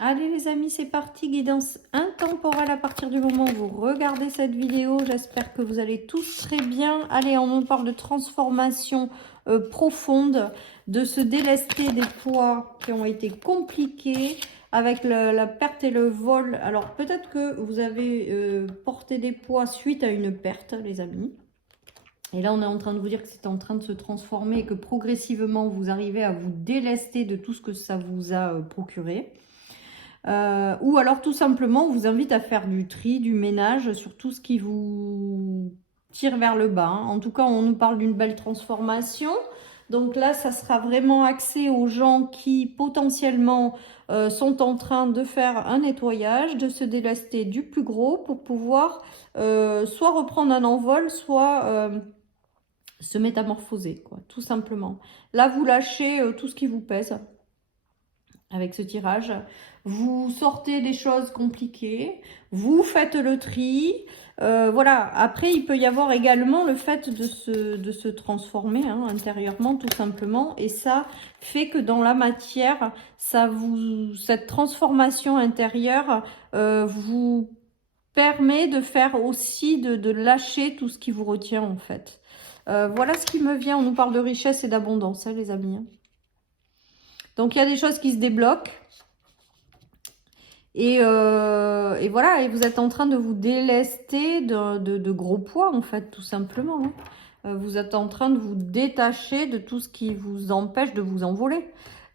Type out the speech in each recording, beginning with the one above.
Allez les amis, c'est parti, guidance intemporelle à partir du moment où vous regardez cette vidéo. J'espère que vous allez tous très bien. Allez, on nous parle de transformation profonde, de se délester des poids qui ont été compliqués avec la perte et le vol. Alors peut-être que vous avez porté des poids suite à une perte, les amis. Et là, on est en train de vous dire que c'est en train de se transformer et que progressivement, vous arrivez à vous délester de tout ce que ça vous a procuré. Ou alors tout simplement on vous invite à faire du tri, du ménage sur tout ce qui vous tire vers le bas. En tout cas, on nous parle d'une belle transformation. Donc là, ça sera vraiment axé aux gens qui potentiellement sont en train de faire un nettoyage, de se délester du plus gros pour pouvoir soit reprendre un envol, soit se métamorphoser, quoi, tout simplement. Là, vous lâchez tout ce qui vous pèse avec ce tirage. Vous sortez des choses compliquées, vous faites le tri. Voilà. Après, il peut y avoir également le fait de se transformer intérieurement, tout simplement. Et ça fait que dans la matière, cette transformation intérieure vous permet de faire aussi, de lâcher tout ce qui vous retient, en fait. Voilà ce qui me vient. On nous parle de richesse et d'abondance, hein, les amis. Donc, il y a des choses qui se débloquent. Et voilà, et vous êtes en train de vous délester de gros poids, en fait, tout simplement. Vous êtes en train de vous détacher de tout ce qui vous empêche de vous envoler.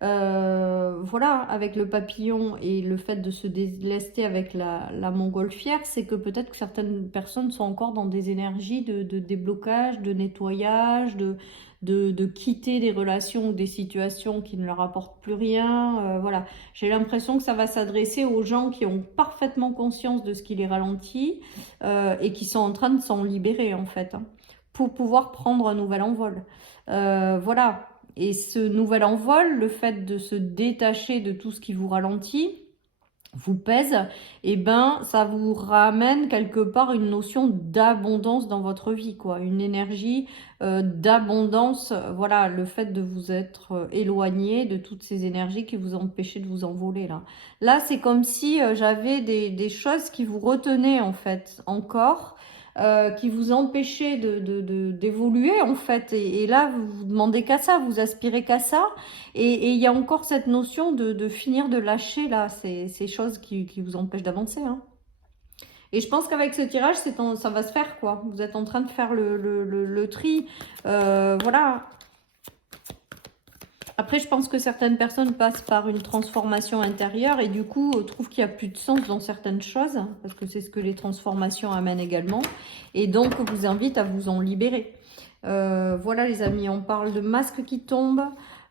Voilà, avec le papillon et le fait de se délester avec la montgolfière, c'est que peut-être que certaines personnes sont encore dans des énergies de déblocage, de nettoyage, de quitter des relations ou des situations qui ne leur apportent plus rien. Voilà, j'ai l'impression que ça va s'adresser aux gens qui ont parfaitement conscience de ce qui les ralentit et qui sont en train de s'en libérer, en fait, pour pouvoir prendre un nouvel envol. Voilà. Et ce nouvel envol, le fait de se détacher de tout ce qui vous ralentit, vous pèse, et ben ça vous ramène quelque part une notion d'abondance dans votre vie, quoi, une énergie d'abondance. Voilà, le fait de vous être éloigné de toutes ces énergies qui vous empêchaient de vous envoler là c'est comme si j'avais des choses qui vous retenaient, en fait, encore qui vous empêchaient d'évoluer, en fait, et là vous demandez qu'à ça, vous aspirez qu'à ça. Et il y a encore cette notion de finir de lâcher là, ces choses qui vous empêchent d'avancer. Et je pense qu'avec ce tirage, ça va se faire, quoi. Vous êtes en train de faire le tri. Voilà. Après, je pense que certaines personnes passent par une transformation intérieure et du coup trouvent qu'il n'y a plus de sens dans certaines choses, parce que c'est ce que les transformations amènent également. Et donc, vous invite à vous en libérer. Voilà les amis, on parle de masque qui tombe.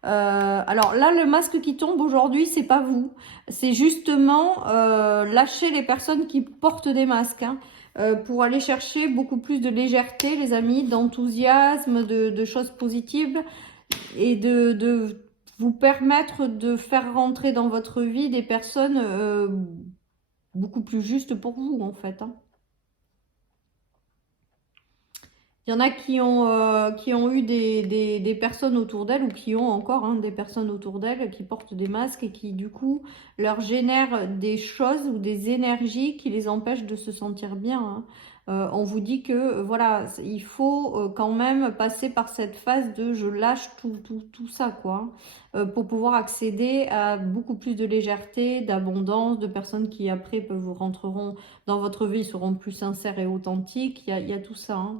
Alors là, le masque qui tombe aujourd'hui, c'est pas vous. C'est justement lâcher les personnes qui portent des masques. Pour aller chercher beaucoup plus de légèreté, les amis, d'enthousiasme, de choses positives et de vous permettre de faire rentrer dans votre vie des personnes beaucoup plus justes pour vous, en fait. Il y en a qui ont eu des personnes autour d'elles, ou qui ont encore des personnes autour d'elles qui portent des masques et qui, du coup, leur génèrent des choses ou des énergies qui les empêchent de se sentir bien. On vous dit que, voilà, il faut quand même passer par cette phase de je lâche tout ça, quoi, pour pouvoir accéder à beaucoup plus de légèreté, d'abondance, de personnes qui, après, vous rentreront dans votre vie, seront plus sincères et authentiques. Il y a tout ça,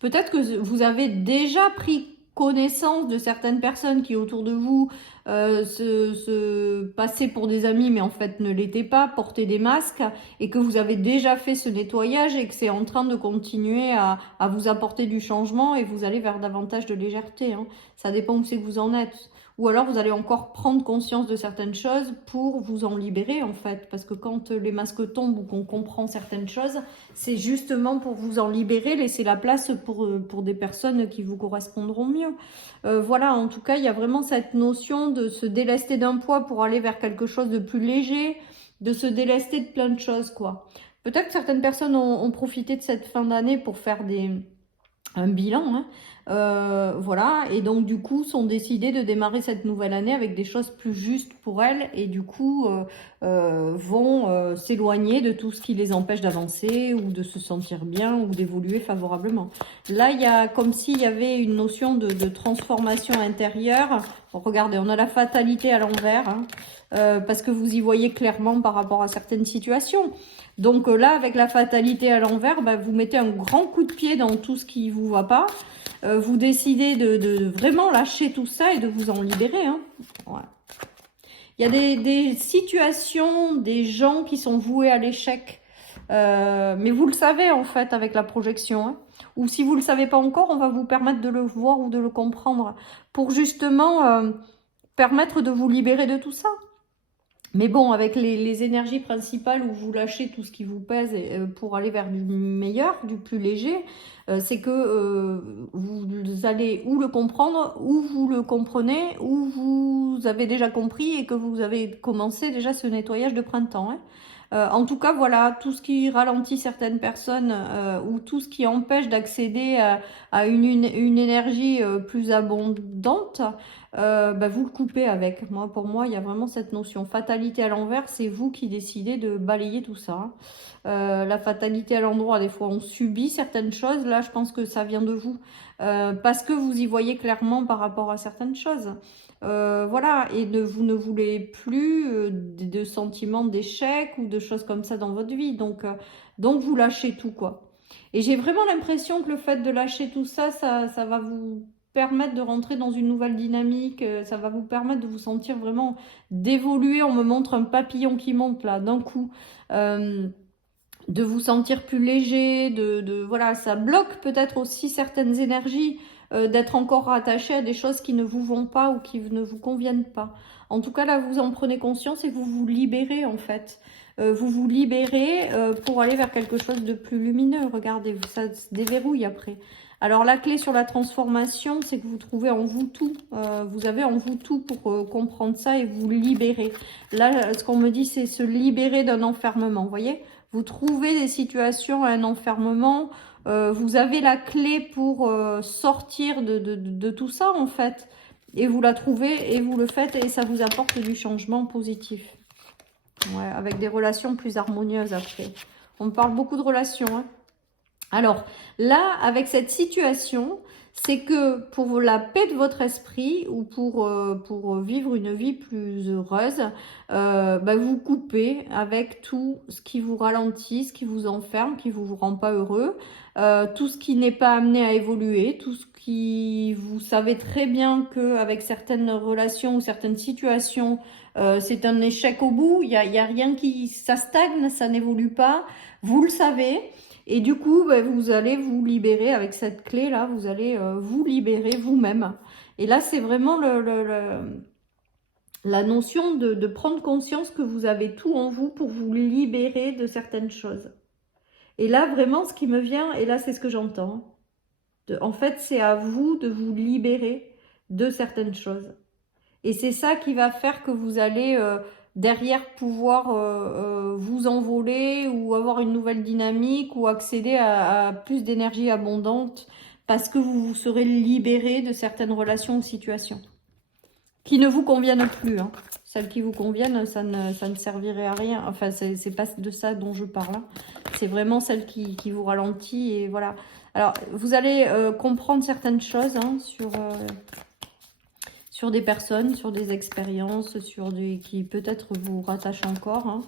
Peut-être que vous avez déjà pris connaissance de certaines personnes qui autour de vous se passaient pour des amis mais en fait ne l'étaient pas, portaient des masques, et que vous avez déjà fait ce nettoyage et que c'est en train de continuer à vous apporter du changement et vous allez vers davantage de légèreté. Ça dépend où c'est que vous en êtes. Ou alors vous allez encore prendre conscience de certaines choses pour vous en libérer, en fait. Parce que quand les masques tombent ou qu'on comprend certaines choses, c'est justement pour vous en libérer, laisser la place pour des personnes qui vous correspondront mieux. Voilà, en tout cas, il y a vraiment cette notion de se délester d'un poids pour aller vers quelque chose de plus léger, de se délester de plein de choses, quoi. Peut-être que certaines personnes ont profité de cette fin d'année pour faire un bilan, hein. Voilà, et donc du coup sont décidées de démarrer cette nouvelle année avec des choses plus justes pour elles, et du coup vont s'éloigner de tout ce qui les empêche d'avancer ou de se sentir bien ou d'évoluer favorablement. Là, il y a comme s'il y avait une notion de transformation intérieure. Bon, regardez, on a la fatalité à l'envers, hein, parce que vous y voyez clairement par rapport à certaines situations. Donc là, avec la fatalité à l'envers, bah, vous mettez un grand coup de pied dans tout ce qui vous va pas. Vous décidez de vraiment lâcher tout ça et de vous en libérer, hein. Ouais. Il y a des situations, des gens qui sont voués à l'échec. Mais vous le savez en fait avec la projection, hein. Ou si vous ne le savez pas encore, on va vous permettre de le voir ou de le comprendre pour justement permettre de vous libérer de tout ça. Mais bon, avec les énergies principales où vous lâchez tout ce qui vous pèse pour aller vers du meilleur, du plus léger, c'est que vous allez ou le comprendre, ou vous le comprenez, ou vous avez déjà compris et que vous avez commencé déjà ce nettoyage de printemps, hein. En tout cas, voilà, tout ce qui ralentit certaines personnes ou tout ce qui empêche d'accéder à une énergie plus abondante, bah, vous le coupez avec. Moi, pour moi, il y a vraiment cette notion. Fatalité à l'envers, c'est vous qui décidez de balayer tout ça. La fatalité à l'endroit, des fois, on subit certaines choses. Là, je pense que ça vient de vous. Parce que vous y voyez clairement par rapport à certaines choses. Voilà, et vous ne voulez plus de sentiments d'échec ou de choses comme ça dans votre vie. Donc vous lâchez tout, quoi. Et j'ai vraiment l'impression que le fait de lâcher tout ça, ça va vous permettre de rentrer dans une nouvelle dynamique, ça va vous permettre de vous sentir vraiment d'évoluer. On me montre un papillon qui monte là d'un coup, de vous sentir plus léger, voilà, ça bloque peut-être aussi certaines énergies, d'être encore rattaché à des choses qui ne vous vont pas ou qui ne vous conviennent pas. En tout cas là, vous en prenez conscience et vous vous libérez en fait. Vous vous libérez pour aller vers quelque chose de plus lumineux. Regardez, ça se déverrouille après. Alors la clé sur la transformation, c'est que vous trouvez en vous tout. Vous avez en vous tout pour comprendre ça et vous libérer. Là, ce qu'on me dit, c'est se libérer d'un enfermement. Vous voyez, vous trouvez des situations, un enfermement. Vous avez la clé pour sortir de tout ça en fait. Et vous la trouvez et vous le faites et ça vous apporte du changement positif. Ouais, avec des relations plus harmonieuses après. On parle beaucoup de relations, hein. Alors là, avec cette situation, c'est que pour la paix de votre esprit ou pour vivre une vie plus heureuse, bah, vous coupez avec tout ce qui vous ralentit, ce qui vous enferme, qui ne vous rend pas heureux, tout ce qui n'est pas amené à évoluer, tout ce qui, vous savez très bien qu'avec certaines relations ou certaines situations, c'est un échec au bout, il y a rien qui, ça stagne, ça n'évolue pas, vous le savez. Et du coup, bah, vous allez vous libérer avec cette clé-là, vous allez vous libérer vous-même. Et là, c'est vraiment la notion de prendre conscience que vous avez tout en vous pour vous libérer de certaines choses. Et là, vraiment, ce qui me vient, et là, c'est ce que j'entends. En fait, c'est à vous de vous libérer de certaines choses. Et c'est ça qui va faire que vous allez derrière pouvoir vous envoler ou avoir une nouvelle dynamique ou accéder à plus d'énergie abondante parce que vous vous serez libéré de certaines relations ou situations qui ne vous conviennent plus, hein. Celles qui vous conviennent, ça ne servirait à rien. Enfin, c'est pas de ça dont je parle, hein. C'est vraiment celle qui vous ralentit et voilà. Alors, vous allez comprendre certaines choses, hein, sur des personnes, sur des expériences, sur des qui peut-être vous rattachent encore, hein.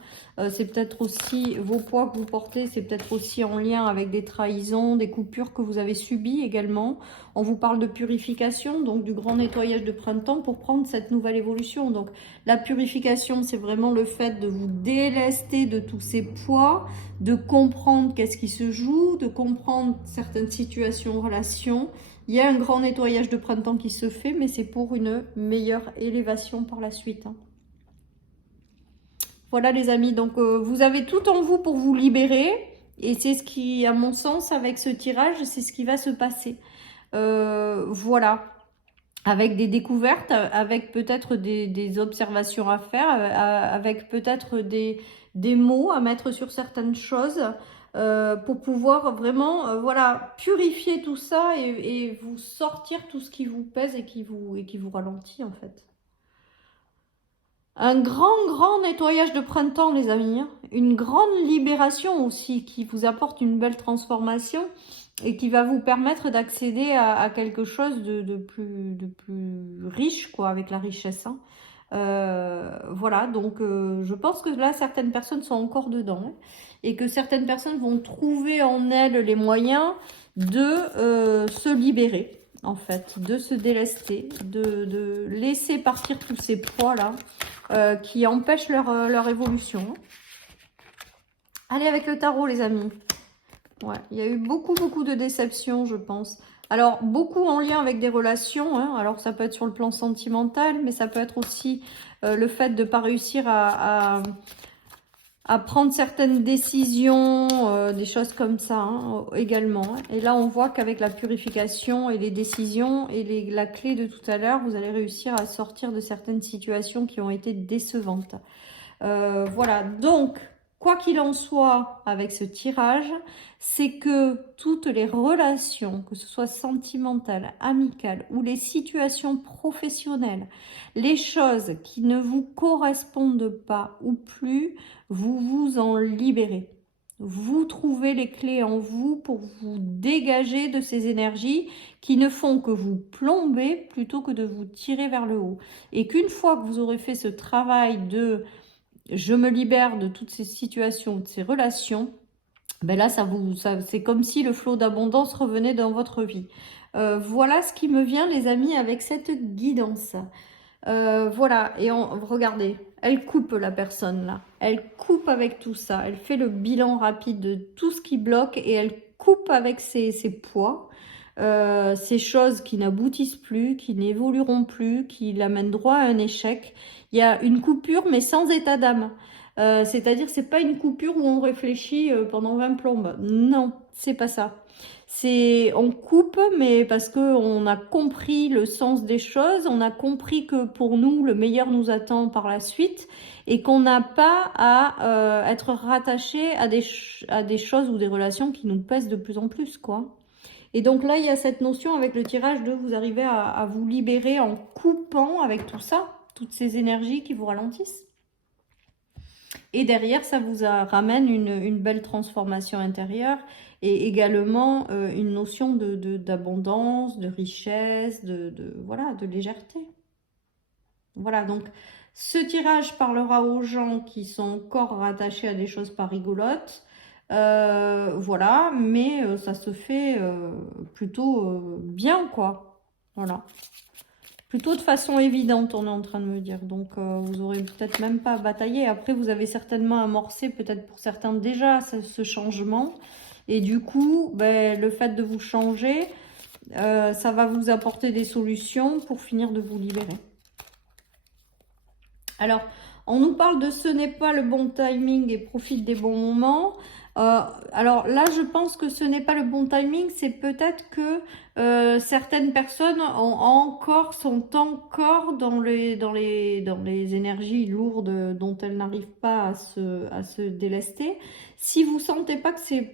C'est peut-être aussi vos poids que vous portez, c'est peut-être aussi en lien avec des trahisons, des coupures que vous avez subies également. On vous parle de purification, donc du grand nettoyage de printemps pour prendre cette nouvelle évolution. Donc la purification, c'est vraiment le fait de vous délester de tous ces poids, de comprendre qu'est-ce qui se joue, de comprendre certaines situations, relations. Il y a un grand nettoyage de printemps qui se fait, mais c'est pour une meilleure élévation par la suite, hein. Voilà les amis, donc vous avez tout en vous pour vous libérer. Et c'est ce qui, à mon sens, avec ce tirage, c'est ce qui va se passer. Voilà. Avec des découvertes, avec peut-être des observations à faire, avec peut-être des mots à mettre sur certaines choses. pour pouvoir vraiment voilà, purifier tout ça et vous sortir tout ce qui vous pèse et qui vous ralentit en fait. Un grand nettoyage de printemps, les amis. Hein. Une grande libération aussi qui vous apporte une belle transformation et qui va vous permettre d'accéder à quelque chose de plus riche, quoi, avec la richesse. Hein. Voilà, donc je pense que là, certaines personnes sont encore dedans hein, et que certaines personnes vont trouver en elles les moyens de se libérer, en fait, de se délester, de laisser partir tous ces poids-là qui empêchent leur évolution. Allez, avec le tarot, les amis. Ouais, il y a eu beaucoup de déceptions, je pense. Alors, beaucoup en lien avec des relations. Hein. Alors, ça peut être sur le plan sentimental, mais ça peut être aussi le fait de ne pas réussir à prendre certaines décisions, des choses comme ça hein, également. Et là, on voit qu'avec la purification et les décisions et la clé de tout à l'heure, vous allez réussir à sortir de certaines situations qui ont été décevantes. Voilà, donc, quoi qu'il en soit avec ce tirage, c'est que toutes les relations, que ce soit sentimentales, amicales ou les situations professionnelles, les choses qui ne vous correspondent pas ou plus, vous vous en libérez. Vous trouvez les clés en vous pour vous dégager de ces énergies qui ne font que vous plomber plutôt que de vous tirer vers le haut. Et qu'une fois que vous aurez fait ce travail de je me libère de toutes ces situations, de ces relations, ben là, c'est comme si le flot d'abondance revenait dans votre vie. Voilà ce qui me vient, les amis, avec cette guidance. Voilà, et regardez, elle coupe la personne là. Elle coupe avec tout ça. Elle fait le bilan rapide de tout ce qui bloque et elle coupe avec ses poids. Ces choses qui n'aboutissent plus, qui n'évolueront plus, qui l'amènent droit à un échec. Il y a une coupure, mais sans état d'âme. C'est-à-dire, c'est pas une coupure où on réfléchit pendant 20 plombes. Non, c'est pas ça. On coupe, mais parce qu'on a compris le sens des choses, on a compris que pour nous, le meilleur nous attend par la suite et qu'on n'a pas à être rattaché à des choses ou des relations qui nous pèsent de plus en plus, quoi. Et donc là, il y a cette notion avec le tirage de vous arriver à vous libérer en coupant avec tout ça, toutes ces énergies qui vous ralentissent. Et derrière, ça vous ramène une belle transformation intérieure et également une notion d'abondance, de richesse, voilà, de légèreté. Voilà, donc ce tirage parlera aux gens qui sont encore rattachés à des choses pas rigolotes. Voilà, mais ça se fait plutôt bien, quoi. Voilà. Plutôt de façon évidente, on est en train de me dire. Donc, vous aurez peut-être même pas à batailler. Après, vous avez certainement amorcé, peut-être pour certains déjà, ce changement. Et du coup, ben, le fait de vous changer, ça va vous apporter des solutions pour finir de vous libérer. Alors, on nous parle de ce n'est pas le bon timing et profite des bons moments. Alors là, je pense que ce n'est pas le bon timing. C'est peut-être que certaines personnes sont encore dans les énergies lourdes dont elles n'arrivent pas à se délester. Si vous sentez pas si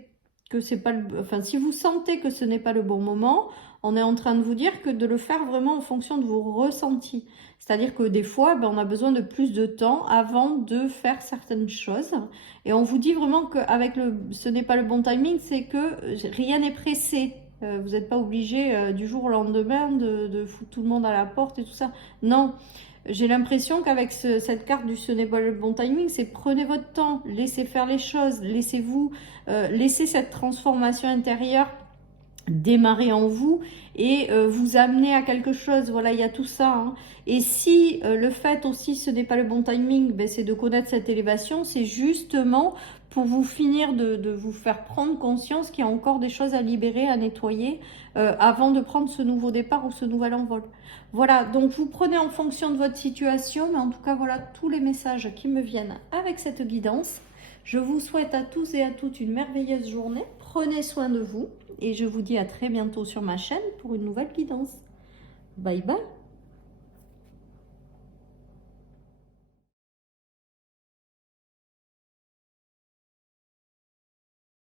vous sentez que ce n'est pas le bon moment, on est en train de vous dire que de le faire vraiment en fonction de vos ressentis. C'est-à-dire que des fois, on a besoin de plus de temps avant de faire certaines choses. Et on vous dit vraiment qu'avec ce n'est pas le bon timing, c'est que rien n'est pressé. Vous n'êtes pas obligé du jour au lendemain de foutre tout le monde à la porte et tout ça. Non, j'ai l'impression qu'avec cette carte du ce n'est pas le bon timing, c'est prenez votre temps, laissez faire les choses, laissez-vous, laissez cette transformation intérieure démarrer en vous et vous amener à quelque chose. Voilà, il y a tout ça. Hein. Et si le fait aussi, ce n'est pas le bon timing, c'est de connaître cette élévation, c'est justement pour vous finir de vous faire prendre conscience qu'il y a encore des choses à libérer, à nettoyer, avant de prendre ce nouveau départ ou ce nouvel envol. Voilà, donc vous prenez en fonction de votre situation, mais en tout cas, voilà tous les messages qui me viennent avec cette guidance. Je vous souhaite à tous et à toutes une merveilleuse journée. Prenez soin de vous et je vous dis à très bientôt sur ma chaîne pour une nouvelle guidance. Bye bye!